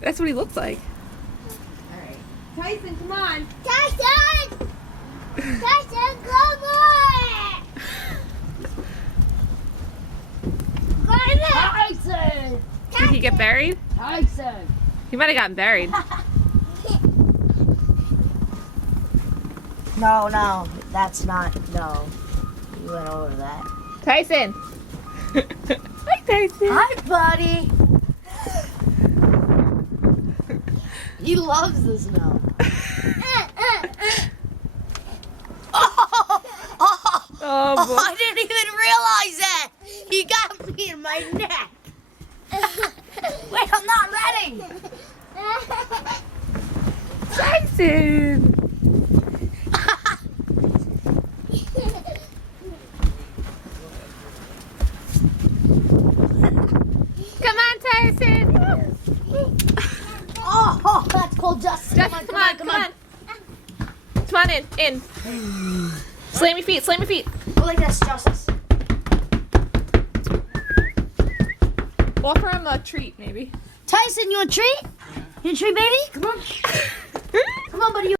That's what he looks like. Alright. Tyson, come on. Tyson! Tyson, come on! Tyson! Did he get buried? Tyson! He might have gotten buried. No, that's not, no. You went over that. Tyson. Hi, Tyson. Hi, buddy. He loves the snow. Oh, boy. I didn't even realize that. He got me in my neck. Wait, I'm not ready. Tyson. Come on, Tyson. Oh, that's cold, Justin. Justin, come on. Come on in. Slam your feet, Go like this, Justice. Offer him a treat, maybe. Tyson, you want a treat? You want a treat, baby? Come on. Come on, buddy.